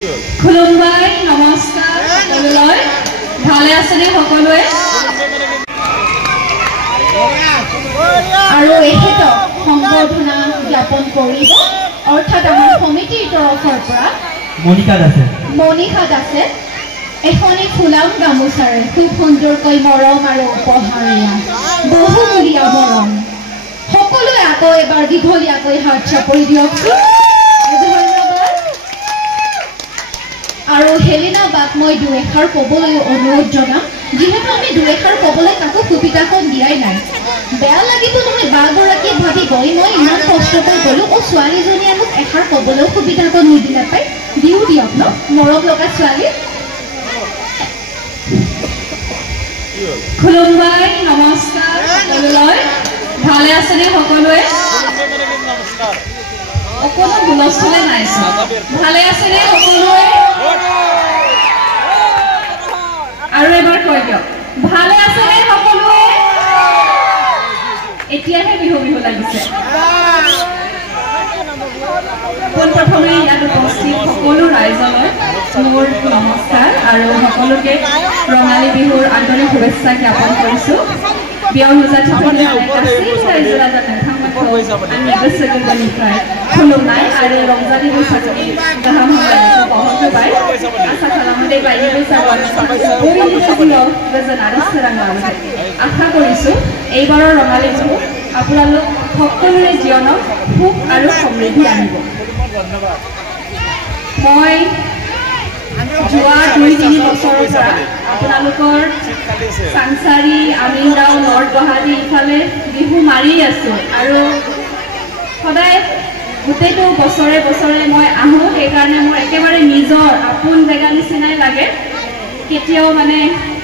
খুলুমবাই নমস্কাৰ সকলোলৈ ভালে আছেনে সকলোৱে আৰু এহেতক সম্বৰ্ধনা জ্ঞাপন কৰিব অৰ্থাৎ আমাৰ সমিতিৰ তৰফৰ পৰা মনিকা দাসে এখনি ফুলাম গামোচাৰে খুব সুন্দৰকৈ মৰম আৰু উপহাৰীয়া বহুমূলীয়া মৰম সকলোৱে আকৌ এবাৰ দীঘলীয়াকৈ হাত চাপৰি দিয়কচোন আৰু হেলিনা বাক মই দুৰেখাৰ ক'বলৈ অনুৰোধ জনাম যিহেতু আমি দুৰেখাৰ ক'বলৈ কাকো সুবিধাখন দিয়াই নাই বেয়া লাগিব নহয় বাগৰাকীয়ে ভাবিব মই ইমান কষ্ট কৰি গ'লো ছোৱালীজনীয়ে মোক এষাৰ ক'বলৈ সুবিধাখন নিদিলে পাই দিয়ক ন মৰম লগা ছোৱালী খুলুমবাই নমস্কাৰ সকলোলৈ ভালে আছেনে সকলোৱে অকণো হুলস্থুলে নাই ভালে আছেনে সকলোৱে আৰু এবাৰ কৈ দিয়ক ভালে আছেনে সকলোৱে এতিয়াহে বিহু বিহু লাগিছে পোনপ্ৰথমে ইয়াত উপস্থিত সকলো ৰাইজলৈ মোৰ নমস্কাৰ আৰু সকলোকে ৰঙালী বিহুৰ আন্তৰিক শুভেচ্ছা জ্ঞাপন কৰিছোঁ Biar Nuzat Chapani kasih saya jelaskan tentang ini bersegera Kulumai ada Rongzali Nusati dalam hal itu pohon terbaik asal kalau mereka bayi bersama beri dulu berzanada serang lalu আশা কৰিছো এইবাৰৰ ৰঙালী বিহু আপোনালোক সকলোৰে জীৱনত সুখ আৰু সমৃদ্ধি আনিব মই যোৱা 2-3 বছৰৰ পৰা আপোনালোকৰ সাংসাৰী আমিনগাঁও নৰ্থ গুৱাহাটী ইফালে বিহু মাৰি আছো আৰু সদায় গোটেইটো বছৰে বছৰে মই আহো সেইকাৰণে মোৰ একেবাৰে নিজৰ আপোন জেগা নিচিনাই লাগে কেতিয়াও মানে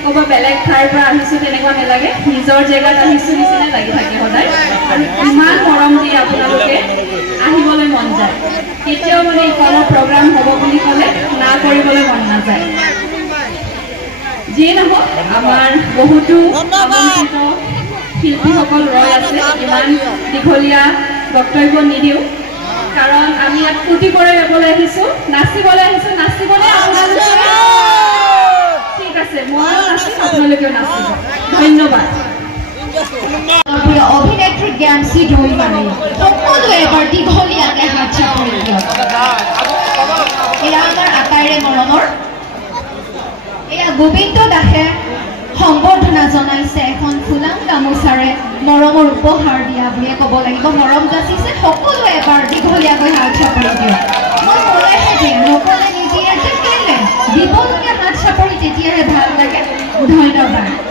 ক'ব বেলেগ ঠাইৰ পৰা আহিছো তেনেকুৱা নালাগে নিজৰ জেগাত আহিছো নিচিনাই লাগি থাকে সদায় আৰু ইমান মৰম দিয়ে আপোনালোকে আহিবলৈ মন যায় কেতিয়াও মানে কোনো প্ৰগ্ৰাম হ'ব বুলি ক'লে না কৰিবলৈ মন নাযায় যিয়ে নহওক আমাৰ বহুতো আমন্ত্ৰিত শিল্পীসকল ৰৈ আছে ইমান দীঘলীয়া বক্তব্য নিদিওঁ কাৰণ আমি ইয়াত ফূৰ্তি কৰি যাবলৈ আহিছো নাচিবলৈ আহিছো নাচিবলৈ আপোনালোকে ঠিক আছে ময়ো নাচিম আপোনালোকেও নাচিব ধন্যবাদ অভিনেত্ৰী জ্ঞানশ্ৰী দৈমাৰী সকলোৱে এবাৰ দীঘলীয়াকে হাত চাপৰি দিয়ক এয়া আমাৰ আটাইৰে মৰমৰ এয়া গোবিন্দ দাসে সম্বৰ্ধনা জনাইছে এখন ফুলাম গামোচাৰে মৰমৰ উপহাৰ দিয়া বুলি ক'ব লাগিব মৰম যাচিছে সকলোৱে এবাৰ দীঘলীয়াকৈ হাত চাপৰি দিয়ক মই ক'লেহে দিম নক'লে নিদিয়ে যে কেলে দিবলগীয়া হাত চাপৰি তেতিয়াহে ভাল লাগে ধন্যবাদ